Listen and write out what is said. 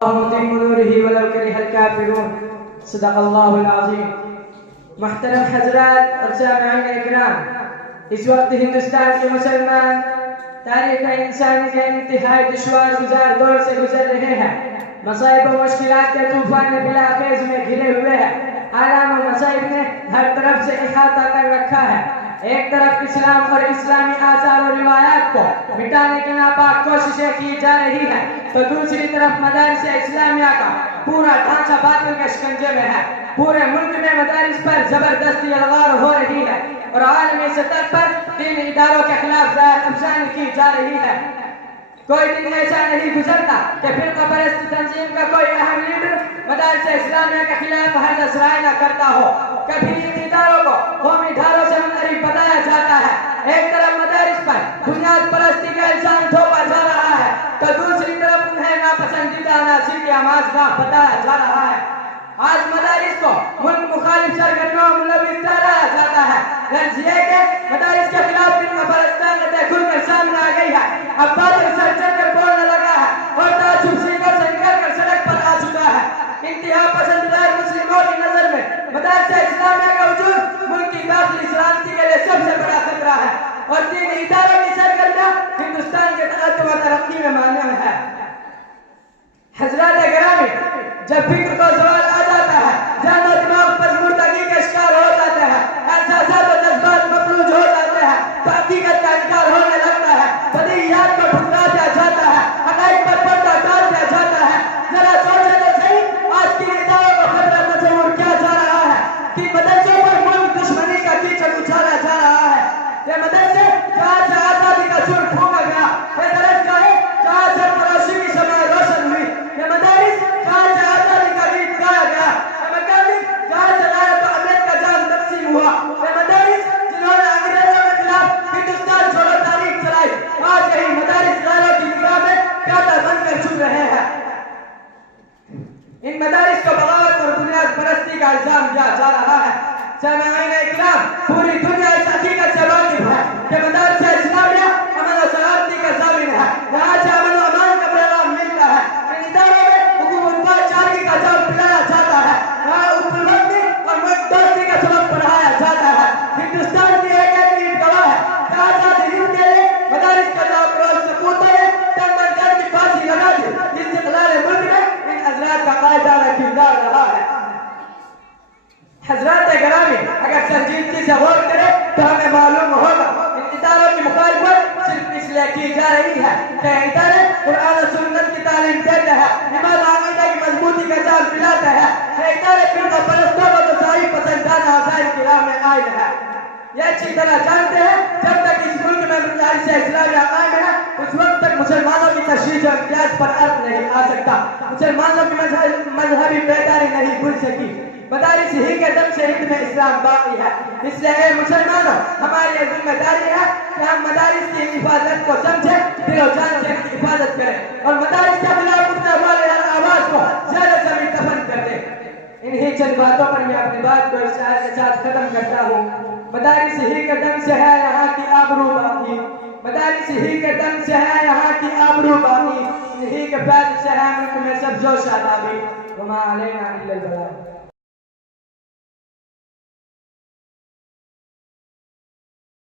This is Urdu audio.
متم نوره ولو كره الكافرون صدق اللہ العظیم. محترم حضرات اور سامعین اکرام، اس وقت ہندوستان کے مسلمان تاریخ انسانی کے انتہائی دشوار گزار دور سے گزر رہے ہیں. مصائب و مشکلات کے طوفان بلاخیز میں گھرے ہوئے ہیں. آلام و مصائب نے ہر طرف سے احاطہ کر رکھا ہے. ایک طرف اسلام اور اسلامی آثار و روایات کو مٹانے کی ناپاک کوششیں کی جا رہی ہیں، تو دوسری طرف مدارس اسلامیہ کا پورا ڈھانچہ باطل کے شکنجے میں ہے. پورے ملک میں مدارس پر زبردستی الغار ہو رہی ہے اور عالمی سطح پر دینی اداروں کے خلاف ظاہر افزانی کی جا رہی ہے. کوئی دن ایسا نہیں گزرتا کہ فرقہ پرست تنظیم کا کوئی اہم لیڈر مدارس اسلامیہ کے خلاف حرج اصرائے نہ کرتا ہو. کبھی ان اداروں کو قومی دھاروں سے منحرف بتایا جاتا ہے. ایک طرف مدارس پر بنیاد پرستی کا الزام تھوپا جا رہا ہے، تو دوسری طرف انہیں ناپسندیدہ عناصر کی آماجگاہ بتایا جا رہا ہے. آج مدارس کو ملک مخالف سرگرمیوں میں ملوث ٹھہرایا جاتا ہے. غرض یہ کہ مدارس کے خلاف فرقہ پرستانیت کھل کر سامنے آ گئی ہے. اب باطل سر چڑھ کر بولنے لگا ہے اور تعصب سینوں سے نکل کر سڑک پر آ چکا ہے. انتہا پسندیدہ مسلموں کی نظر میں مدارس اسلامیہ کا وجود ملک کی داخلی سلامتی کے لیے سب سے بڑا خطرہ ہے اور دینی اداروں کی سرگرمیاں ہندوستان کے تقدم و ترقی میں مانع ہے. حضرات گرامی، جب فکر کو سوال آ جاتا ہے، جان و دماغ پر مردگی کا شکار ہو جاتے ہیں، احساسات و جذبات مفلوج ہو جاتے ہیں، تو حقیقت کا انکار ہونے لگتا ہے، بدیہیات کو ٹھکرا دیا جاتا ہے، حقائق پر پردہ ڈال دیا جاتا ہے. ذرا سوچیں تو صحیح، آج کی اداروں کو خطرہ تصور کیا جا رہا ہے کہ مدرسوں پر ملک دشمنی کا کیچڑ اچھالا جا رہا ہے. یہ مدرسے جہاں سے آزادی کا سر پھونکا گیا، یہ درسگاہیں جہاں سے پڑوسی کی سماع روشن ہوئی، یہ مدارس جہاں سے آزادی کا گیت گایا گیا، یہ مدارس جہاں سے غیرت و امنیت کا جام تقسیم ہوا، یہ مدارس جنہوں نے انگریزوں کے خلاف ہندوستان چھوڑو تاریخ چلائی، آج یہی مدارس غیروں کی نگاہ میں پیادہ بن کر چھپ رہے ہیں. ان مدارس کو بغاوت اور بنیاد پرستی کا الزام دیا جا رہا ہے. سامعین اکرام، پوری دنیا اس حقیقت سے واقف ہے کہ مدارس اسلامیہ امن و سلامتی کا ضامن ہے. یہاں سے امن و امان کا پیغام ملتا ہے. ان اداروں میں حکومت کا چاندی کا جام پلایا جاتا ہے. یہاں اپلبندی اور ملک دوستی کا سبق پڑھایا جاتا ہے. ہندوستان کی ایک ایک اینٹ گواہ ہے کہ آزادی دن کے لیے مدارس کا جو افروز سپوتوں نے تن من جان کی پھانسی لگا دی. استقلال ملک میں ان حضرات کا قائدانہ کردار رہا ہے. حضرات گرامی، اگر سنجیدگی سے غور کرے تو ہمیں معلوم ہوگا ان اداروں کی مخالفت صرف اس لیے کی جا رہی ہے کہ ادارے قرآن و سنت کی تعلیم دیتے ہیں، ایمان عقیدہ کی مضبوطی کا جام پلاتے ہیں. یہ ادارے فرقہ پرستوں کو تصاویر پسندانہ عقائد کی راہ میں قائم ہے. یہ اچھی طرح جانتے ہیں جب تک اس ملک میں مدارس اسلامیہ قائم ہے اس وقت تک مسلمانوں کی تشریح و امتیاز پر عرض نہیں آ سکتا، مسلمانوں کی مذہبی بیداری نہیں بھول سکی. مدارس ہی کے دم سے ہند میں اسلام باقی ہے. اس لیے اے مسلمانوں، ہماری یہ ذمہ داری ہے کہ ہم مدارس کی حفاظت کو سمجھیں، دل و جان سے ان کی حفاظت کریں اور مدارس کے خلاف اٹھنے والے ہر آواز کو زیادہ سے بھی دفن کر دیں. انہی چند باتوں پر میں اپنی بات کو اشعار کے ساتھ ختم کرتا ہوں. مدارس ہی کے دم سے ہے یہاں کی آبرو باقی، مدارس ہی کے دم سے ہے یہاں کی آبرو باقی، انہی کے فیض سے ہے ملک میں سبز و شادابی. وما علینا الا البلاغ.